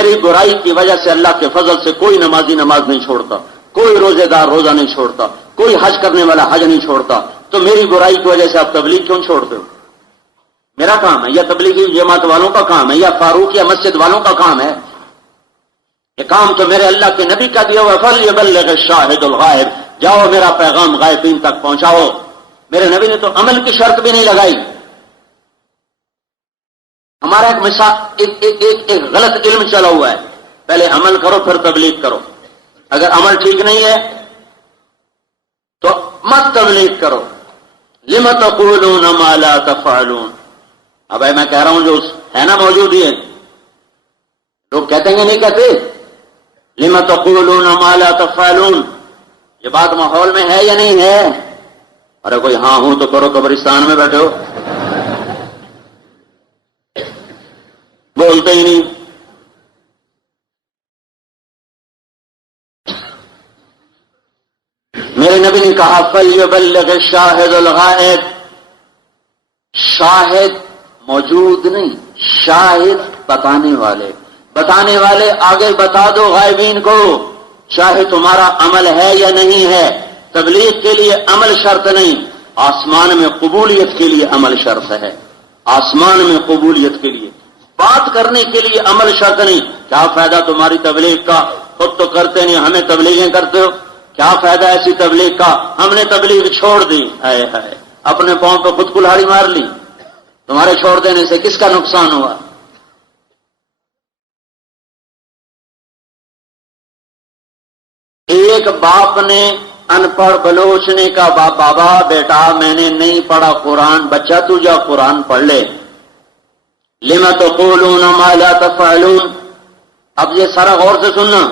میری برائی کی وجہ سے اللہ کے فضل سے کوئی نمازی نماز نہیں چھوڑتا، کوئی روزے دار روزہ نہیں چھوڑتا، کوئی حج کرنے والا حج نہیں چھوڑتا، تو میری برائی کی وجہ سے آپ تبلیغ کیوں چھوڑتے ہو؟ میرا کام ہے یا تبلیغی جماعت والوں کا کام ہے یا فاروق یا مسجد والوں کا کام ہے؟ یہ کام تو میرے اللہ کے نبی کا دیا ہوا، فَلْيُبَلِّغِ الشَّاهِدُ الْغَائِبَ، جاؤ میرا پیغام غائبین تک پہنچاؤ۔ میرے نبی نے تو عمل کی شرط بھی نہیں لگائی۔ ہمارا ایک غلط علم چلا ہوا ہے، پہلے عمل کرو پھر تبلیغ کرو، اگر عمل ٹھیک نہیں ہے تو مت تبلیغ کرو۔ لِمَ تَقُولُونَ مَا لَا تَفْعَلُونَ۔ اب میں کہہ رہا ہوں جو ہے نا موجود ہی ہے، لوگ کہتے ہیں نہیں کہتے؟ لِمَ تَقُولُونَ مَا لَا تَفْعَلُونَ، یہ بات ماحول میں ہے یا نہیں ہے؟ ارے کوئی ہاں ہوں تو کرو، قبرستان میں بیٹھے ہو بولتے ہی نہیں۔ میرے نبی نے کہا فَلْيُبَلِّغِ الشَّاهِدُ الْغَائِبَ، شاہد موجود نہیں، شاہد بتانے والے، بتانے والے آگے بتا دو غائبین کو، چاہے تمہارا عمل ہے یا نہیں ہے۔ تبلیغ کے لیے عمل شرط نہیں، آسمان میں قبولیت کے لیے عمل شرط ہے، آسمان میں قبولیت کے لیے، بات کرنے کے لیے عمل شرط نہیں۔ کیا فائدہ تمہاری تبلیغ کا، خود تو کرتے نہیں، ہمیں تبلیغیں کرتے ہو، کیا فائدہ ایسی تبلیغ کا؟ ہم نے تبلیغ چھوڑ دی، ہائے ہائے، اپنے پاؤں پہ خود کلہاڑی مار لی۔ تمہارے چھوڑ دینے سے کس کا نقصان ہوا؟ ایک باپ نے ان پڑھ بلوچ نے کہا بابا بیٹا میں نے نہیں پڑھا قرآن، بچہ تو جا قرآن پڑھ لے۔ لِمَ تَقُولُونَ مَا لَا تَفْعَلُونَ۔ اب یہ سارا غور سے سننا،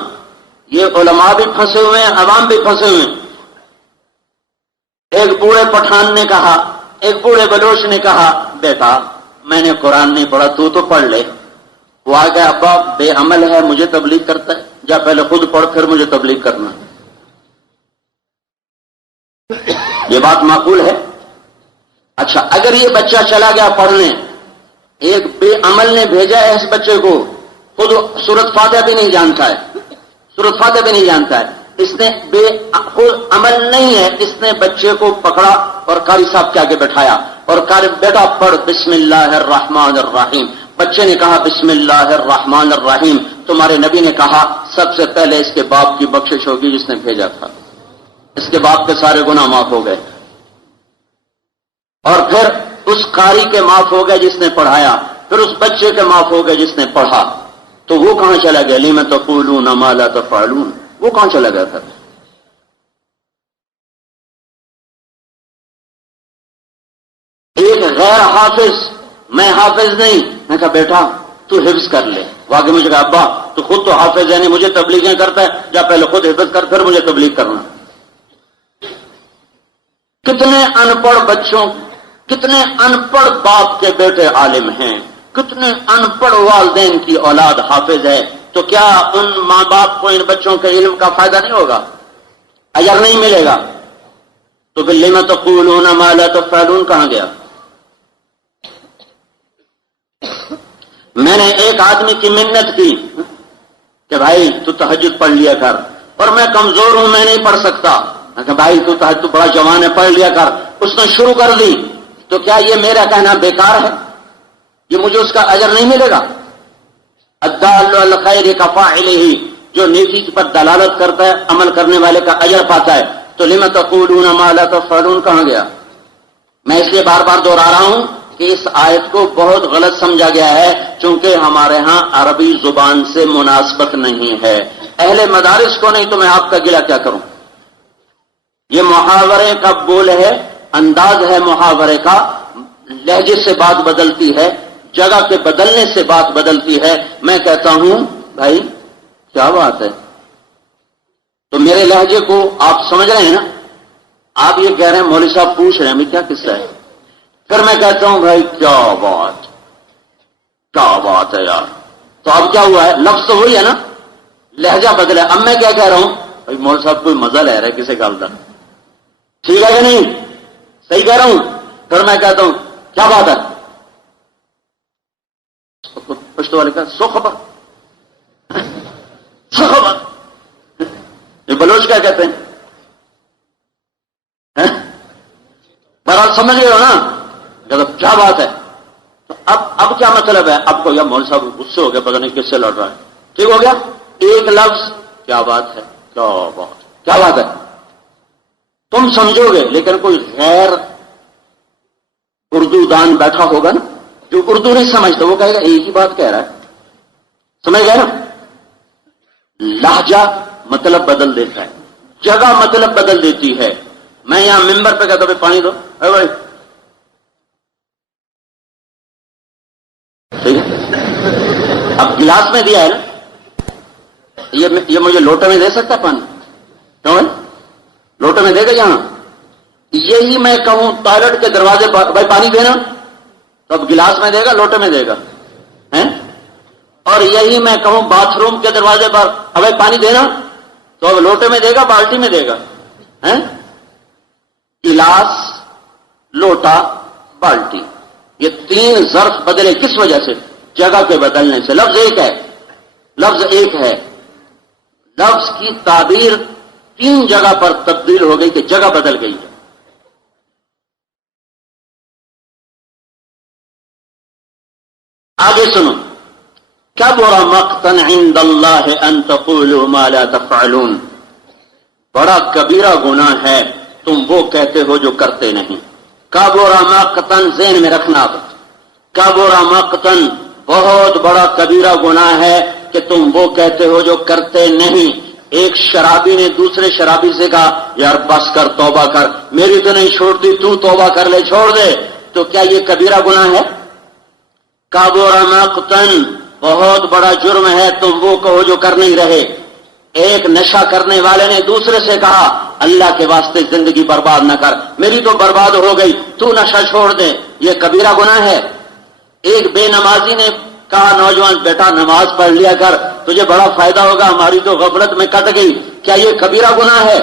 یہ علماء بھی پھنسے ہوئے ہیں، عوام بھی پھنسے ہوئے ہیں۔ ایک بوڑھے پٹھان نے کہا، ایک بوڑھے بلوچ نے کہا بیٹا میں نے قرآن نہیں پڑھا، تو پڑھ لے۔ وہ آ گیا ابا بے عمل ہے، مجھے تبلیغ کرتا ہے، جا پہلے خود پڑھ پھر مجھے تبلیغ کرنا۔ یہ بات معقول ہے؟ اچھا اگر یہ بچہ چلا گیا پڑھنے، ایک بے عمل نے بھیجا ہے اس بچے کو، خود سورۃ فاتحہ بھی نہیں جانتا ہے، سورۃ فاتحہ بھی نہیں جانتا ہے، اس نے خود عمل نہیں ہے، اس نے بچے کو پکڑا اور قاری صاحب کے آگے بٹھایا اور کہا بیٹا پڑھ بسم اللہ الرحمن الرحیم۔ بچے نے کہا بسم اللہ الرحمن الرحیم، تمہارے نبی نے کہا سب سے پہلے اس کے باپ کی بخشش ہوگی جس نے بھیجا تھا، اس کے باپ کے سارے گناہ معاف ہو گئے، اور پھر اس قاری کے معاف ہو گئے جس نے پڑھایا، پھر اس بچے کے معاف ہو گئے جس نے پڑھا، تو وہ کہاں چلا گیا؟ لِمَ تَقُولُونَ مَا لَا تَفْعَلُونَ، وہ کہاں چلا گیا تھا؟ ایک غیر حافظ، میں حافظ نہیں، میں کہا بیٹا تو حفظ کر لے، واقعی مجھے کہا ابا تو خود تو حافظ ہے نہیں، مجھے تبلیغیں کرتا ہے، جا پہلے خود حفظ کر پھر مجھے تبلیغ کرنا۔ کتنے ان پڑھ بچوں، کتنے ان پڑھ باپ کے بیٹے عالم ہیں، کتنے ان پڑھ والدین کی اولاد حافظ ہے، تو کیا ان ماں باپ کو ان بچوں کے علم کا فائدہ نہیں ہوگا، اجر نہیں ملے گا؟ تو پھر لِمَ تَقُولُونَ مَا لَا تَفْعَلُونَ کہاں گیا؟ میں نے ایک آدمی کی منت کی کہ بھائی تو تہجد پڑھ لیا کر، اور میں کمزور ہوں میں نہیں پڑھ سکتا، میں کہا بھائی تو تہجد بڑا جوان ہے پڑھ لیا کر، اس نے شروع کر دی، تو کیا یہ میرا کہنا بیکار ہے؟ یہ مجھے اس کا اجر نہیں ملے گا؟ الدال علی الخیر کفاعلہ، جو نیکی پر دلالت کرتا ہے عمل کرنے والے کا اجر پاتا ہے۔ تو لِمَ تَقُولُونَ مَا لَا تَفْعَلُونَ کہاں گیا؟ میں اس لیے بار بار دہرا رہا ہوں کہ اس آیت کو بہت غلط سمجھا گیا ہے، چونکہ ہمارے ہاں عربی زبان سے مناسبت نہیں ہے، اہل مدارس کو نہیں، تو میں آپ کا گلہ کیا کروں؟ یہ محاورے کا بول ہے، انداز ہے محاورے کا، لہجے سے بات بدلتی ہے، جگہ کے بدلنے سے بات بدلتی ہے۔ میں کہتا ہوں بھائی کیا بات ہے، تو میرے لہجے کو آپ سمجھ رہے ہیں نا؟ آپ یہ کہہ رہے ہیں مولوی صاحب پوچھ رہے ہیں ہمیں کیا قصہ ہے، پھر میں کہتا ہوں بھائی کیا بات ہے یار، تو اب کیا ہوا ہے؟ لفظ تو وہی ہے نا، لہجہ بدلا۔ اب میں کیا کہہ رہا ہوں؟ بھائی مولوی صاحب کوئی مزہ لے رہا ہے کسی گل کا، ٹھیک ہے کہ نہیں؟ صحیح کہہ رہا ہوں؟ پھر میں کہتا ہوں کیا بات ہے، پشتو والے کا سو خبر، کیا کہتے ہیں؟ بہرحال سمجھ گئے ہو نا؟ کیا بات ہے؟ تو اب کیا مطلب ہے؟ اب کو یا مول صاحب غصے ہو گیا، پتہ نہیں کس سے لڑ رہا ہے. ٹھیک ہو گیا؟ ایک لفظ کیا بات ہے، کیا بات ہے تم سمجھو گے، لیکن کوئی غیر اردو دان بیٹھا ہوگا نا جو اردو نہیں سمجھتا، وہ کہے گا ایک ہی بات کہہ رہا ہے. سمجھ گئے نا؟ لہجہ مطلب بدل دیتا ہے، جگہ مطلب بدل دیتی ہے. میں یہاں ممبر پہ کہتا ہوں پانی دو، اے بھائی ٹھیک ہے، اب گلاس میں دیا ہے نا، یہ مجھے لوٹے میں دے سکتا ہے پانی؟ کیوں ہے؟ لوٹے میں دے گا یہاں. یہی میں کہوں ٹوائلٹ کے دروازے پر بھائی پانی دینا، تو اب گلاس میں دے گا لوٹے میں دے گا؟ اور یہی میں کہوں باتھ روم کے دروازے پر بھائی پانی دینا، تو اب لوٹے میں دے گا بالٹی میں دے گا؟ گلاس، لوٹا، بالٹی، یہ تین ظرف بدلے کس وجہ سے؟ جگہ کے بدلنے سے. لفظ ایک ہے، لفظ ایک ہے، لفظ کی تعبیر تین جگہ پر تبدیل ہو گئی کہ جگہ بدل گئی ہے. آگے سنو، کبر مقتا عند اللہ ان تقولوا ما لا تفعلون. بڑا کبیرہ گناہ ہے تم وہ کہتے ہو جو کرتے نہیں. کبر مقتا ذہن میں رکھنا، کبر مقتا بہت بڑا کبیرہ گناہ ہے کہ تم وہ کہتے ہو جو کرتے نہیں. ایک شرابی نے دوسرے شرابی سے کہا یار بس کر، توبہ کر، میری تو نہیں چھوڑتی، تو توبہ کر لے، چھوڑ دے. تو کیا یہ کبیرہ گناہ ہے؟ کبر مقتا بہت بڑا جرم ہے تم وہ کہو جو کر نہیں رہے. ایک نشہ کرنے والے نے دوسرے سے کہا اللہ کے واسطے زندگی برباد نہ کر، میری تو برباد ہو گئی، تو نشہ چھوڑ دے. یہ کبیرہ گناہ ہے. ایک بے نمازی نے کہا نوجوان بیٹا نماز پڑھ لیا کر، تجھے بڑا فائدہ ہوگا، ہماری تو غفلت میں کٹ گئی. کیا یہ کبیرہ گناہ ہے؟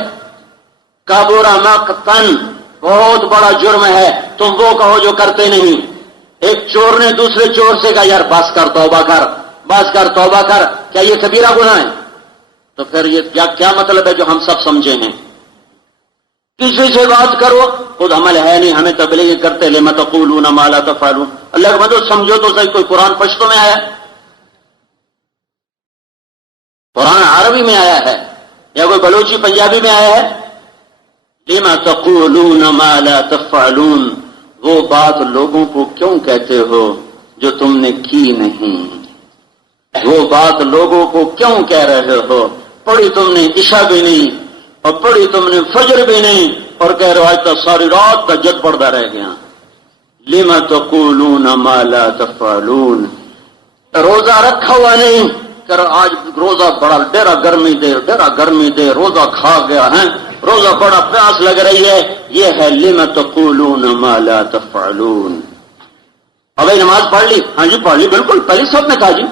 کبر مقتا بہت بڑا جرم ہے تم وہ کہو جو کرتے نہیں. ایک چور نے دوسرے چور سے کہا یار بس کر، توبہ کر، بس کر، توبہ کر. کیا یہ کبیرہ گناہ ہے؟ تو پھر یہ کیا مطلب ہے جو ہم سب سمجھے ہیں؟ کسی سے بات کرو خود عمل ہے نہیں، ہمیں تبلیغ کرتے لما تقولون ما لا تفعلون. اللہ کے بندو سمجھو تو صحیح، کوئی قرآن پشتو میں آیا، قرآن عربی میں آیا ہے یا کوئی بلوچی پنجابی میں آیا ہے؟ لما تقولون ما لا تفعلون، وہ بات لوگوں کو کیوں کہتے ہو جو تم نے کی نہیں؟ وہ بات لوگوں کو کیوں کہہ رہے ہو؟ پڑھی تم نے عشاء بھی نہیں اور پڑھی تم نے فجر بھی نہیں اور کہہ رہے ہو آج تو ساری رات تہجد پڑھتا رہ گیا. لما تقولون ما لا تفعلون. روزہ رکھا ہوا نہیں کر آج روزہ بڑا ڈیرا گرمی دے روزہ کھا گیا ہے، روزہ بڑا پیاس لگ رہی ہے. یہ ہے لما تقولون ما لا تفعلون. ابھی نماز پڑھ لی؟ ہاں جی پڑھ لی، بالکل پہلی سب نے کہا جی.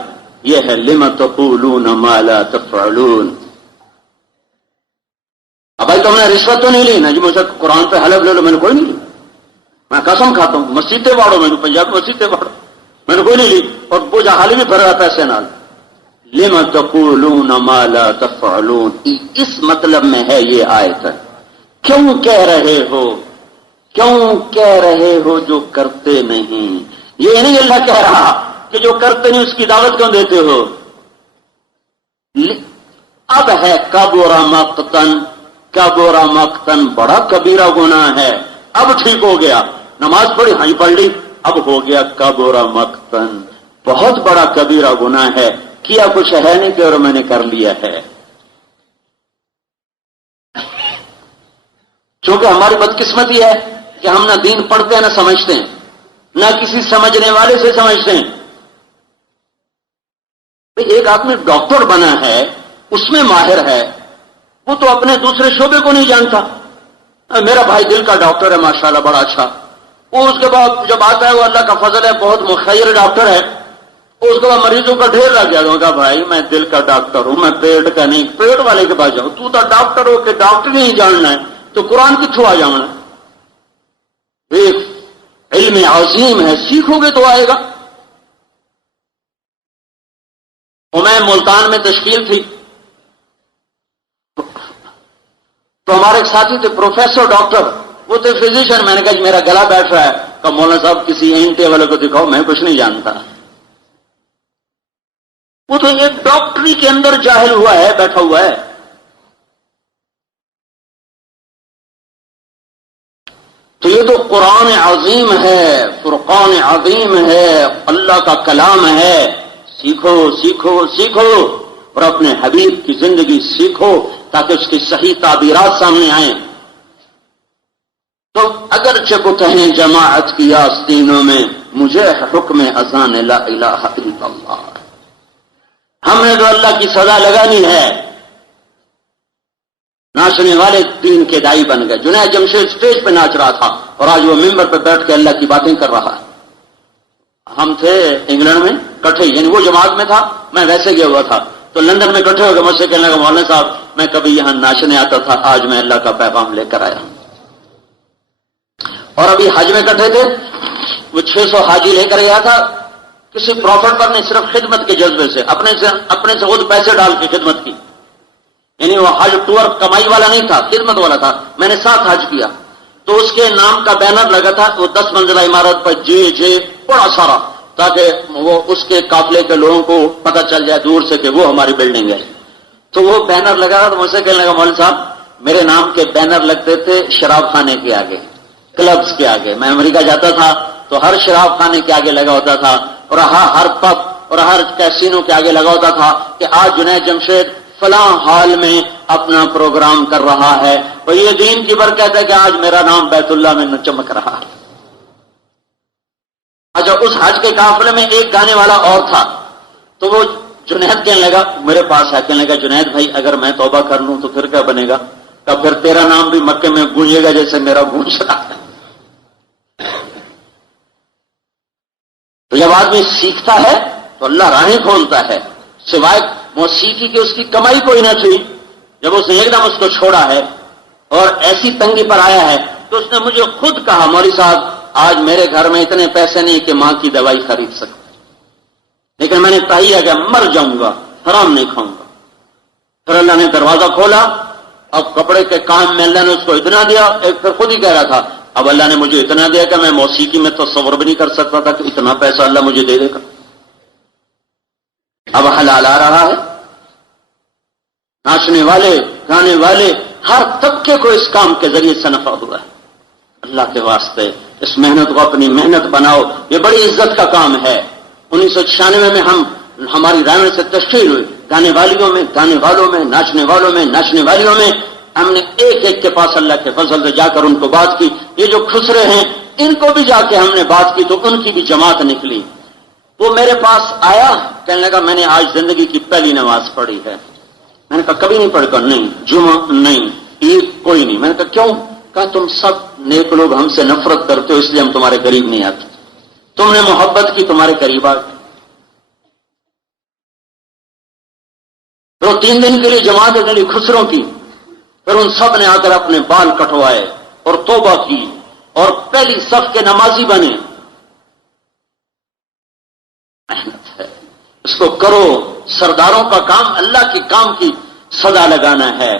یہ ہے لما تقولون ما لا تفعلون. اب بھائی تم نے رشوت تو نہیں لی نا جی؟ مجھے قرآن پہ حلف لے لو، میں نے کوئی نہیں لی، میں قسم کھاتا ہوں. مسیطے واڑو، میں نے پنجاب مسیطے واڑو، میں نے کوئی نہیں لی، اور بوجھا حالی بھی بھر رہا پیسے نال. لما تقولون ما لا تفعلون، اس مطلب میں ہے یہ آیت. کیوں کہہ رہے ہو، کیوں کہہ رہے ہو جو کرتے نہیں؟ یہ نہیں اللہ کہہ رہا کہ جو کرتے نہیں اس کی دعوت کیوں دیتے ہو. اب ہے کبر مقتا، کبر مقتا بڑا کبیرہ گناہ ہے. اب ٹھیک ہو گیا، نماز پڑھی ہاں پڑھ لی، اب ہو گیا کبر مقتا بہت بڑا کبیرہ گناہ ہے. کیا کچھ ہے نہیں کہ اور میں نے کر لیا ہے. چونکہ ہماری بدقسمتی ہے کہ ہم نہ دین پڑھتے ہیں نہ سمجھتے ہیں، نہ کسی سمجھنے والے سے سمجھتے ہیں. ایک آدمی ڈاکٹر بنا ہے، اس میں ماہر ہے، وہ تو اپنے دوسرے شعبے کو نہیں جانتا. میرا بھائی دل کا ڈاکٹر ہے ماشاءاللہ بڑا اچھا، وہ اس کے بعد جب آتا ہے وہ اللہ کا فضل ہے بہت مخیر ڈاکٹر ہے، اس کے بعد مریضوں کا ڈھیر لگ گیا. کہا بھائی میں دل کا ڈاکٹر ہوں، میں پیٹ کا نہیں. پیٹ والے کے پاس جاؤ، تو ڈاکٹر ہو کہ ڈاکٹر نہیں جاننا ہے تو قرآن کتوں آ جانا. ایک علم عظیم ہے، سیکھو گے تو آئے گا. میں ملتان میں تشکیل تھی، تو ہمارے ایک ساتھی تھے پروفیسر ڈاکٹر، وہ تھے فزیشین. میں نے کہا جی میرا گلا بیٹھ رہا ہے. کہا مولانا صاحب کسی اینٹے والے کو دکھاؤ، میں کچھ نہیں جانتا. وہ تو ایک ڈاکٹری کے اندر جاہل ہوا ہے، بیٹھا ہوا ہے. تو یہ تو قرآن عظیم ہے، فرقان عظیم ہے، اللہ کا کلام ہے. سیکھو سیکھو سیکھو اور اپنے حبیب کی زندگی سیکھو تاکہ اس کی صحیح تعبیرات سامنے آئیں. تو اگرچہ کو کہیں جماعت کی آستینوں میں مجھے حکم اذان لا الہ الا اللہ. ہم نے تو اللہ کی سزا لگانی ہے. ناچنے والے دین کے دائی بن گئے. جنید جمشید اسٹیج پہ ناچ رہا تھا اور آج وہ ممبر پہ بیٹھ کے اللہ کی باتیں کر رہا ہے. ہم تھے انگلینڈ میں کٹھے، یعنی وہ جماعت میں تھا، میں ویسے گیا ہوا تھا. تو لندن میں کٹھے ہو گئے، مجھ سے کہنے لگا مولانا صاحب میں کبھی یہاں ناچنے آتا تھا، آج میں اللہ کا پیغام لے کر آیا. اور ابھی حج میں کٹھے تھے، وہ 600 حاجی لے کر گیا تھا. کسی پروفٹ پر نے صرف خدمت کے جذبے سے اپنے سے خود پیسے ڈال کے خدمت کی. یعنی وہ حج ٹور کمائی والا نہیں تھا، خدمت والا تھا. میں نے 7 حج کیا. تو اس کے نام کا بینر لگا تھا، وہ 10 منزلہ عمارت پر جے بڑا سارا، تاکہ وہ اس کے قافلے کے لوگوں کو پتہ چل جائے دور سے کہ وہ ہماری بلڈنگ ہے. تو وہ بینر لگا تھا. تو مجھ سے کہنے لگا مولانا صاحب میرے نام کے بینر لگتے تھے شراب خانے کے آگے، کلبز کے آگے. میں امریکہ جاتا تھا تو ہر شراب خانے کے آگے لگا ہوتا تھا، اور ہر پب اور ہر کیسینو کے آگے لگا ہوتا تھا کہ آج جنید جمشید فلاں حال میں اپنا پروگرام کر رہا ہے. اور یہ دین کی برکت ہے کہ آج میرا نام بیت اللہ میں چمک رہا ہے. اچھا اس حج کے قافلے میں ایک گانے والا اور تھا. تو وہ جنید کہنے لگا، میرے پاس ہے، کہنے لگا جنید بھائی اگر میں توبہ کر لوں تو پھر کیا بنے گا؟ کہ پھر تیرا نام بھی مکے میں گونجے گا جیسے میرا گونج رہا ہے. تو جب آدمی سیکھتا ہے تو اللہ راہیں کھولتا ہے. سوائے موسیقی کی اس کی کمائی کوئی نہ تھی. جب اس نے ایک دم اس کو چھوڑا ہے اور ایسی تنگی پر آیا ہے تو اس نے مجھے خود کہا مولوی صاحب آج میرے گھر میں اتنے پیسے نہیں کہ ماں کی دوائی خرید سکتا، لیکن میں نے کہا کہ مر جاؤں گا حرام نہیں کھاؤں گا. پھر اللہ نے دروازہ کھولا. اب کپڑے کے کام میں اللہ نے اس کو اتنا دیا. ایک پھر خود ہی کہہ رہا تھا اب اللہ نے مجھے اتنا دیا کہ میں موسیقی میں تصور بھی نہیں کر سکتا تھا کہ اتنا پیسہ اللہ مجھے دے دے گا. اب حلال آ رہا ہے. ناچنے والے گانے والے ہر طبقے کو اس کام کے ذریعے سے نفع ہوا ہے. اللہ کے واسطے اس محنت کو اپنی محنت بناؤ. یہ بڑی عزت کا کام ہے. 1996 میں ہماری رائے سے تشکیل ہوئی. گانے والیوں میں، گانے والوں میں، ناچنے والوں میں، ناچنے والیوں میں ہم نے ایک ایک کے پاس اللہ کے فضل سے جا کر ان کو بات کی. یہ جو خسرے ہیں ان کو بھی جا کے ہم نے بات کی تو ان کی بھی جماعت نکلی. وہ میرے پاس آیا، کہنے لگا میں نے آج زندگی کی پہلی نماز پڑھی ہے. میں نے کہا کبھی نہیں پڑھ کر؟ نہیں. جمعہ نہیں، عید کوئی نہیں. میں نے کہا کیوں؟ کہا تم سب نیک لوگ ہم سے نفرت کرتے ہو اس لیے ہم تمہارے قریب نہیں آتے. تم نے محبت کی تمہارے قریب آ گئے. تو 3 دن کے لیے جماعت چلی خسروں کی. پھر ان سب نے آ کر اپنے بال کٹوائے اور توبہ کی اور پہلی صف کے نمازی بنے. محنت ہے، اس کو کرو. سرداروں کا کام اللہ کے کام کی صدا لگانا ہے.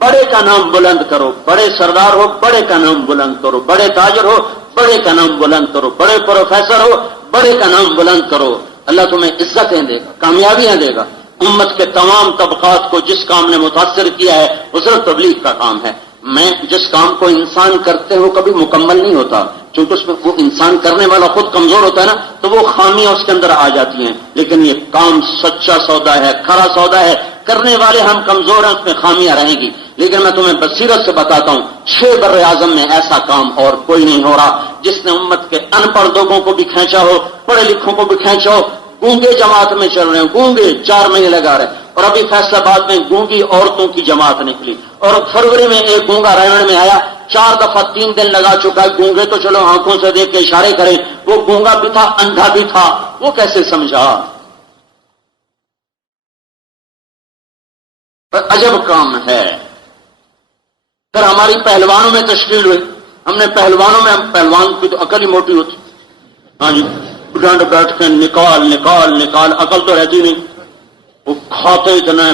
بڑے کا نام بلند کرو. بڑے سردار ہو بڑے کا نام بلند کرو. بڑے تاجر ہو بڑے کا نام بلند کرو. بڑے پروفیسر ہو بڑے کا نام بلند کرو. اللہ تمہیں عزتیں دے گا، کامیابیاں دے گا. امت کے تمام طبقات کو جس کام نے متاثر کیا ہے وہ صرف تبلیغ کا کام ہے. میں جس کام کو انسان کرتے ہو کبھی مکمل نہیں ہوتا، چونکہ اس میں وہ انسان کرنے والا خود کمزور ہوتا ہے نا، تو وہ خامیاں اس کے اندر آ جاتی ہیں. لیکن یہ کام سچا سودا ہے، کھرا سودا ہے. کرنے والے ہم کمزور ہیں، اس میں خامیاں رہیں گی. لیکن میں تمہیں بصیرت سے بتاتا ہوں 6 بر اعظم میں ایسا کام اور کوئی نہیں ہو رہا جس نے امت کے ان پڑھ لوگوں کو بھی کھینچا ہو، پڑھے لکھوں کو بھی کھینچا ہو. گونگے جماعت میں چل رہے ہیں، گونگے 4 مہینے لگا رہے. اور ابھی فیصلہ آباد میں گونگی عورتوں کی جماعت نکلی. اور فروری میں ایک گونگا رائمنڈ میں آیا، 4 دفعہ 3 دن لگا چکا ہے. گونگے تو چلو آنکھوں سے دیکھ کے اشارے کریں، وہ گونگا بھی تھا، اندھا بھی تھا. وہ کیسے سمجھا؟ عجب کام ہے. پھر ہماری پہلوانوں میں تشکیل ہوئی. ہم نے پہلوانوں میں، پہلوان کی تو عقل ہی موٹی ہوتی. ہاں جی، ڈانڈ بیٹھ کے نکال نکال نکال، عقل تو رہتی نہیں. وہ کھاتے اتنا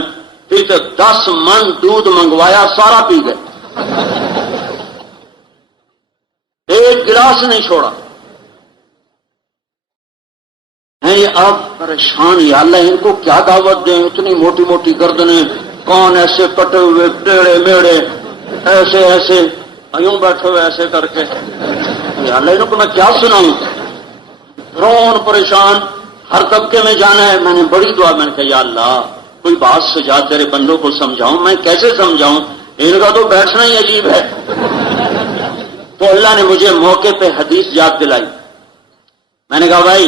پیتے، 10 من دودھ منگوایا سارا پی گئے. ایک گلاس نہیں چھوڑا. ہیں یہ آپ پریشان، یا اللہ ان کو کیا دعوت دیں، اتنی موٹی موٹی گردنیں، کون ایسے کٹے ہوئے ٹیڑے میڑے ایسے ایسے یوں بیٹھے ہوئے ایسے کر کے، یا اللہ ان کو میں کیا سناؤں. رون پریشان، ہر طبقے میں جانا ہے. میں نے بڑی دعا، میں نے کہا یا اللہ کوئی بات سجا، تیرے بندوں کو سمجھاؤں، میں کیسے سمجھاؤں، ان کا تو بیٹھنا ہی عجیب ہے. تو اللہ نے مجھے موقع پہ حدیث یاد دلائی. میں نے کہا بھائی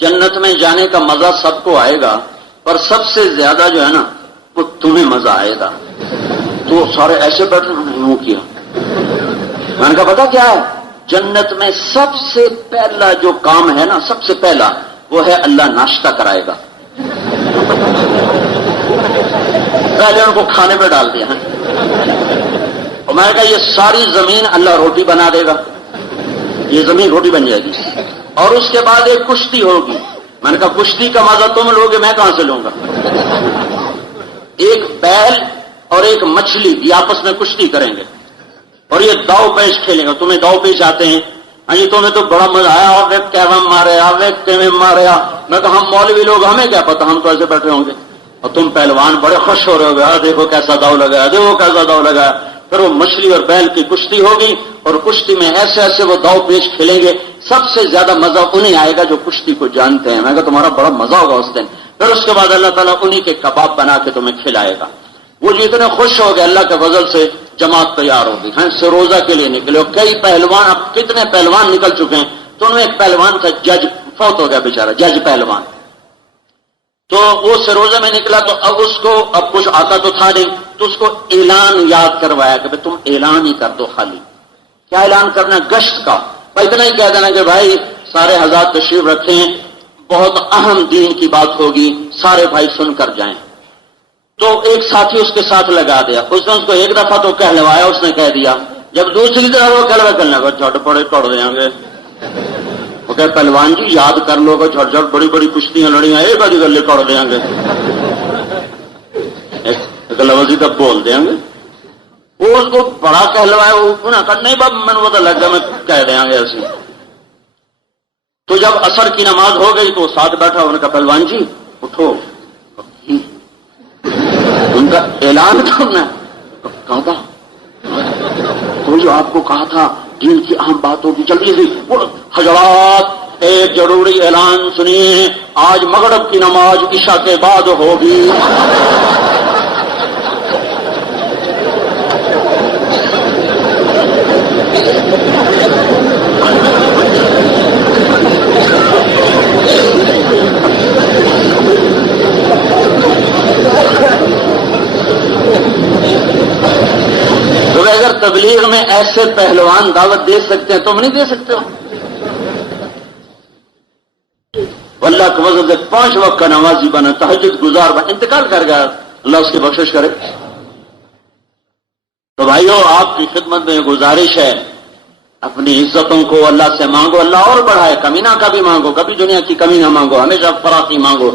جنت میں جانے کا مزہ سب کو آئے گا، پر سب سے زیادہ جو ہے نا وہ تمہیں مزہ آئے گا. تو سارے ایسے بیٹھے، میں نے یوں کیا. میں نے کہا پتا کیا ہے، جنت میں سب سے پہلا جو کام ہے نا، سب سے پہلا وہ ہے اللہ ناشتہ کرائے گا. پہلے ان کو کھانے پہ ڈال دیا. اور میں نے کہا یہ ساری زمین اللہ روٹی بنا دے گا، یہ زمین روٹی بن جائے گی. اور اس کے بعد ایک کشتی ہوگی. میں نے کہا کشتی کا مزہ تم لوگے، میں کہاں سے لوں گا. ایک بیل اور ایک مچھلی یہ آپس میں کشتی کریں گے اور یہ داؤ پیش کھیلیں گے. تمہیں داؤ پیش آتے ہیں؟ ہاں جی تمہیں تو بڑا مزہ آیا، آپ ایک کیوم مارے، آپ ایک کیوم مارے. میں کہا ہم مولوی لوگ ہمیں کیا پتا، ہم تو ایسے بیٹھے ہوں گے. اور تم پہلوان بڑے خوش ہو رہے ہو، دیکھو کیسا داؤ لگایا، دیکھو کیسا داؤ لگایا. پھر وہ مچھلی اور بیل کی کشتی ہوگی اور کشتی میں ایسے ایسے وہ داؤ پیش کھیلیں گے. سب سے زیادہ مزہ انہیں آئے گا جو کشتی کو جانتے ہیں. میں کہا تمہارا بڑا مزہ ہوگا اس دن. پھر اس کے بعد اللہ تعالیٰ انہیں کے کباب بنا کے تمہیں کھلائے گا. وہ جو اتنے خوش ہو گئے اللہ کے فضل سے جماعت تیار ہوگی. ہاں سروزہ کے لیے نکلے. کئی پہلوان، اب کتنے پہلوان نکل چکے ہیں. تو انہوں ایک پہلوان تھا، جج فوت ہو گیا بیچارہ، جج پہلوان. تو وہ سروزہ میں نکلا تو اب اس کو اب کچھ آتا تو تھا نہیں، تو اس کو اعلان یاد کروایا کہ تم اعلان ہی کر دو. خالی کیا اعلان کرنا؟ گشت کا. اتنا ہی کہہ دینا کہ بھائی سارے حضرات تشریف رکھیں، بہت اہم دین کی بات ہوگی، سارے بھائی سن کر جائیں. تو ایک ساتھی اس کے ساتھ لگا دیا. اس نے اس کو ایک دفعہ تو کہلوایا، اس نے کہہ دیا. جب دوسری طرح وہ کلوہ کرنے کو چھوٹ پڑے توڑ دیں گے. وہ کہ پہلوان جی یاد کر لو گے، چھوٹ چھوٹ بڑی بڑی کشتیاں لڑیاں ایک بڑی گلے توڑ دیں گے. ایک لفظ تب بول دیں گے. وہ اس کو بڑا کہلوایا، وہ نہ کر نہیں باب میں نے پتا لگ گیا میں کہہ دیں گے ایسے. تو جب عصر کی نماز ہو گئی تو ساتھ بیٹھا، انہوں نے کہا پہلوان جی اٹھو، ان کا اعلان کرنا ہے. کہا تھا تو جو آپ کو کہا تھا دین کی اہم باتوں کی جلدی سے. حضرات ایک ضروری اعلان سنیے، آج مغرب کی نماز عشاء کے بعد ہوگی. اگر تبلیغ میں ایسے پہلوان دعوت دے سکتے ہیں تم نہیں دے سکتے ہو؟ اللہ کے فضل سے 5 وقت کا نمازی بنا، تہجد گزار بنا، انتقال کر گیا، اللہ اس کی بخشش کرے. تو بھائیو آپ کی خدمت میں گزارش ہے، اپنی عزتوں کو اللہ سے مانگو، اللہ اور بڑھائے. کمینہ کا بھی مانگو، کبھی دنیا کی کمی نہ مانگو، ہمیشہ فراخی مانگو،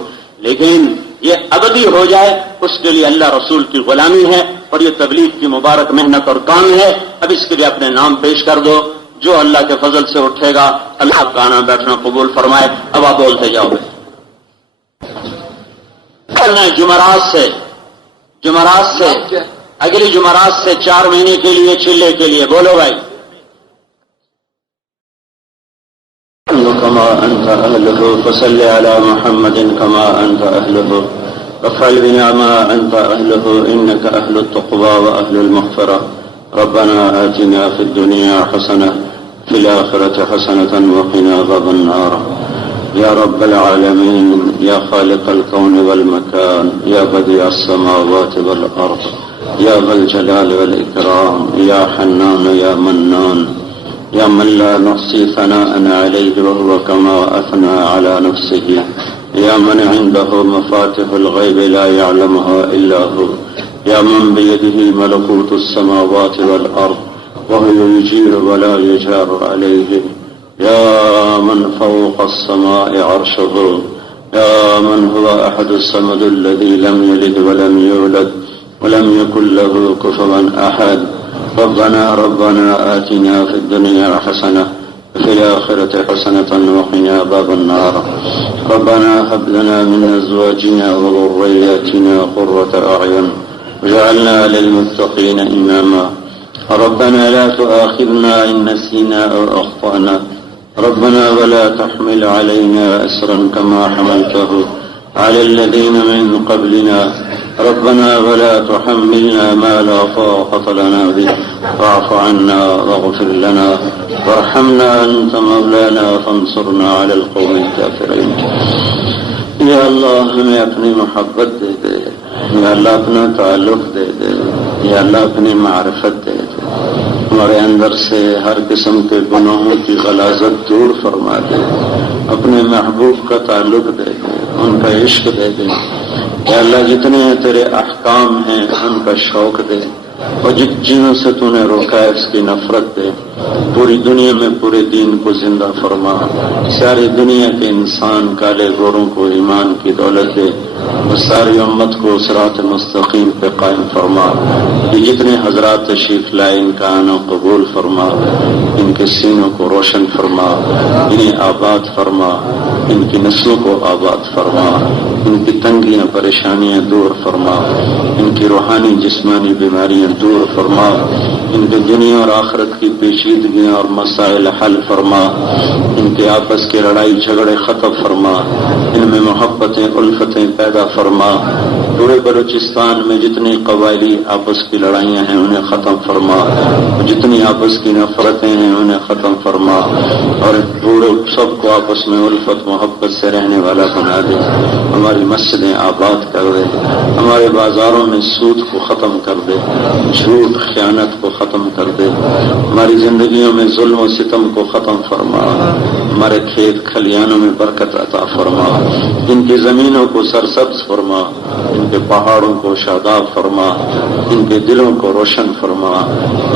لیکن یہ ابدی ہو جائے اس کے لیے اللہ رسول کی غلامی ہے اور یہ تبلیغ کی مبارک محنت اور کام ہے. اب اس کے لیے اپنے نام پیش کر دو. جو اللہ کے فضل سے اٹھے گا اللہ کا آنا بیٹھنا قبول فرمائے. اب آپ بولتے جاؤ. جمعرات سے اگلی جمعرات سے 4 مہینے کے لیے چلے کے لیے بولو بھائی. كما أنت أهله فصل على محمد كما أنت أهله وافعل بنا ما أنت أهله إنك أهل التقوى وأهل المغفرة. ربنا آتنا في الدنيا حسنة في الآخرة حسنة وقنا عذاب النار. يا رب العالمين يا خالق الكون والمكان يا بديع السماوات والأرض يا ذا الجلال والإكرام يا حنان يا منان يا من لا نحصي ثناء عليه وهو كما أثنى على نفسه يا من عنده مفاتح الغيب لا يعلمها إلا هو يا من بيده ملكوت السماوات والأرض وهو يجير ولا يجار عليه يا من فوق السماء عرشه يا من هو أحد الصمد الذي لم يلد ولم يولد ولم يكن له كفوا أحد ربنا آتنا في الدنيا حسنة وفي الآخرة حسنة وقنا عذاب النار. ربنا هب لنا من أزواجنا وذرياتنا قرة أعين واجعلنا للمتقين إماما. ربنا لا تؤاخذنا إن نسينا أو أخطأنا. ربنا ولا تحمل علينا إصرا كما حملته على الذين من قبلنا. ربنا ولا تحملنا ما لا طاقة لنا به واعف عنا واغفر لنا وارحمنا أنت مولانا فانصرنا على القوم الكافرين. یا اللہ ہمیں اپنی محبت دے دے، یا اللہ اپنا تعلق دے دے، یا اللہ اپنی معرفت دے دے. ہمارے اندر سے ہر قسم کے گناہوں کی غلاظت دور فرما دے. اپنے محبوب کا تعلق دے دے، ان کا عشق دے دے. یا اللہ جتنے تیرے احکام ہیں ان کا شوق دے، اور جنوں سے تو نے روکا ہے اس کی نفرت دے. پوری دنیا میں پورے دین کو زندہ فرما. ساری دنیا کے انسان کالے گوروں کو ایمان کی دولت دے، اور ساری امت کو صراط مستقیم پہ قائم فرما. یہ جتنے حضرات تشریف لائے ان کا آنا قبول فرما، ان کے سینوں کو روشن فرما، انہیں آباد فرما، ان کی نسلوں کو آباد فرما، ان کی تنگیاں پریشانیاں دور فرما، ان کی روحانی جسمانی بیماریاں دور فرما، ان کے دنیا اور آخرت کی پیچیدگیاں اور مسائل حل فرما، ان کے آپس کے لڑائی جھگڑے ختم فرما، ان میں محبتیں الفتیں پیدا فرما. پورے بلوچستان میں جتنی قبائلی آپس کی لڑائیاں ہیں انہیں ختم فرما، جتنی آپس کی نفرتیں ہیں انہیں ختم فرما، اور پورے سب کو آپس میں الفت محبت سے رہنے والا بنا دے. ہماری مسجدیں آباد کر دے، ہمارے بازاروں میں سود کو ختم کر دے، جھوٹ خیانت کو ختم کر دے. ہماری زندگیوں میں ظلم و ستم کو ختم فرما. ہمارے کھیت کھلیانوں میں برکت عطا فرما. ان کی زمینوں کو سرسبز فرما، ان کے پہاڑوں کو شاداب فرما، ان کے دلوں کو روشن فرما.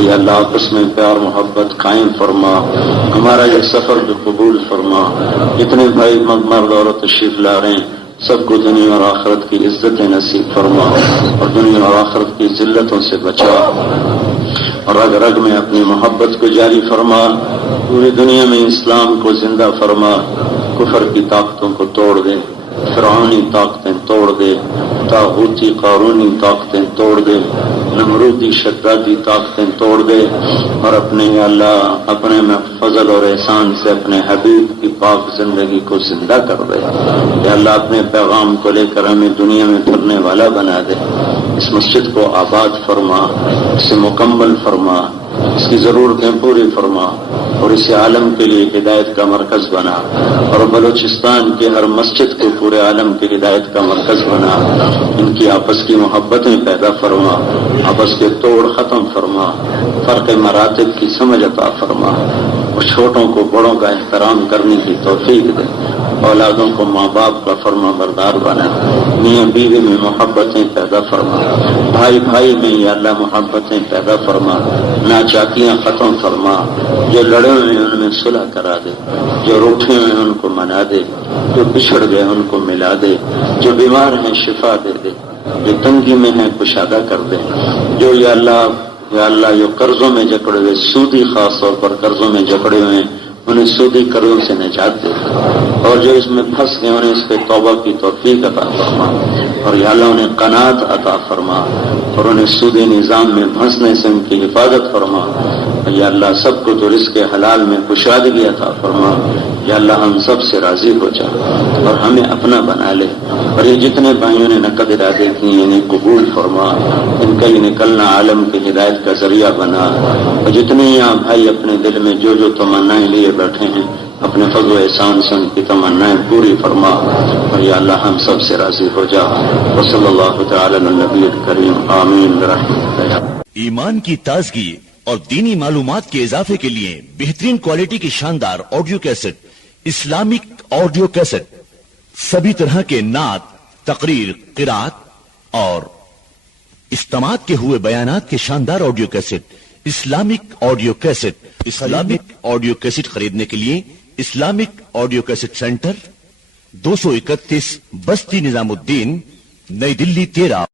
یا اللہ آپس میں پیار محبت قائم فرما. ہمارا یہ سفر جو قبول فرما. جتنے بھائی مرد عورت تشریف لا رہے ہیں سب کو دنیا اور آخرت کی عزتیں نصیب فرما، اور دنیا اور آخرت کی ذلتوں سے بچا، اور رگ رگ میں اپنی محبت کو جاری فرما. پوری دنیا میں اسلام کو زندہ فرما. کفر کی طاقتوں کو توڑ دے، فرعونی طاقتیں توڑ دے، طاغوتی قارونی طاقتیں توڑ دے، نمرودی شدادی طاقتیں توڑ دے، اور اپنے یا اللہ اپنے فضل اور احسان سے اپنے حبیب کی پاک زندگی کو زندہ کر دے. یا اللہ اپنے پیغام کو لے کر ہمیں دنیا میں پھرنے والا بنا دے. اس مسجد کو آباد فرما، اسے مکمل فرما، اس کی ضرورتیں پوری فرما، اور اس عالم کے لیے ہدایت کا مرکز بنا. اور بلوچستان کی ہر مسجد کو پورے عالم کی ہدایت کا مرکز بنا. ان کی آپس کی محبتیں پیدا فرما، آپس کے توڑ ختم فرما، فرق مراتب کی سمجھ عطا فرما، اور چھوٹوں کو بڑوں کا احترام کرنے کی توفیق دے. اولادوں کو ماں باپ کا فرما بردار بنا. میاں بیوی میں محبتیں پیدا فرما. بھائی بھائی میں یا اللہ محبتیں پیدا فرما. ناچاکیاں ختم فرما. جو لڑے ہوئے ہیں ان میں صلح کرا دے، جو روٹھے ہوئے ہیں ان کو منا دے، جو بچھڑ گئے ان کو ملا دے، جو بیمار ہیں شفا دے دے، جو تنگی میں ہیں کشادہ کر دے. جو یا اللہ جو قرضوں میں جکڑے ہوئے، سودی خاص طور پر قرضوں میں جکڑے ہوئے ہیں انہیں سودی قرضوں سے نجات دے، اور جو اس میں پھنس گئے انہیں اس پہ توبہ کی توفیق عطا فرما. اور یا اللہ انہیں قناعت عطا فرما، اور انہیں سودی نظام میں پھنسنے سے ان کی حفاظت فرما. یا اللہ سب کو تو رزق حلال میں کشادگی عطا فرما. یا اللہ ہم سب سے راضی ہو جا اور ہمیں اپنا بنا لے. اور یہ جتنے بھائیوں نے نقد ارادے کی انہیں قبول فرما، ان کا یہ نکلنا عالم کی ہدایت کا ذریعہ بنا. اور جتنے یہاں بھائی اپنے دل میں جو تمنائیں لیے بیٹھے ہیں اپنے فضل و احسان سے ان کی تمنائیں پوری فرما. اور یا اللہ ہم سب سے راضی ہو جا. وصلی اللہ تعالی علی النبی الکریم. آمین برحمتک. ایمان کی تازگی اور دینی معلومات کے اضافے کے لیے بہترین کوالٹی کی شاندار audio cassette, Islamic audio cassette, سبھی طرح کے نعت، تقریر، قرات اور اجتماعات کے ہوئے بیانات کے شاندار audio cassette, Islamic audio cassette. Islamic audio cassette خریدنے کے لیے اسلامک آڈیو کیسٹ سینٹر 231 بستی نظام الدین، نئی دلی 13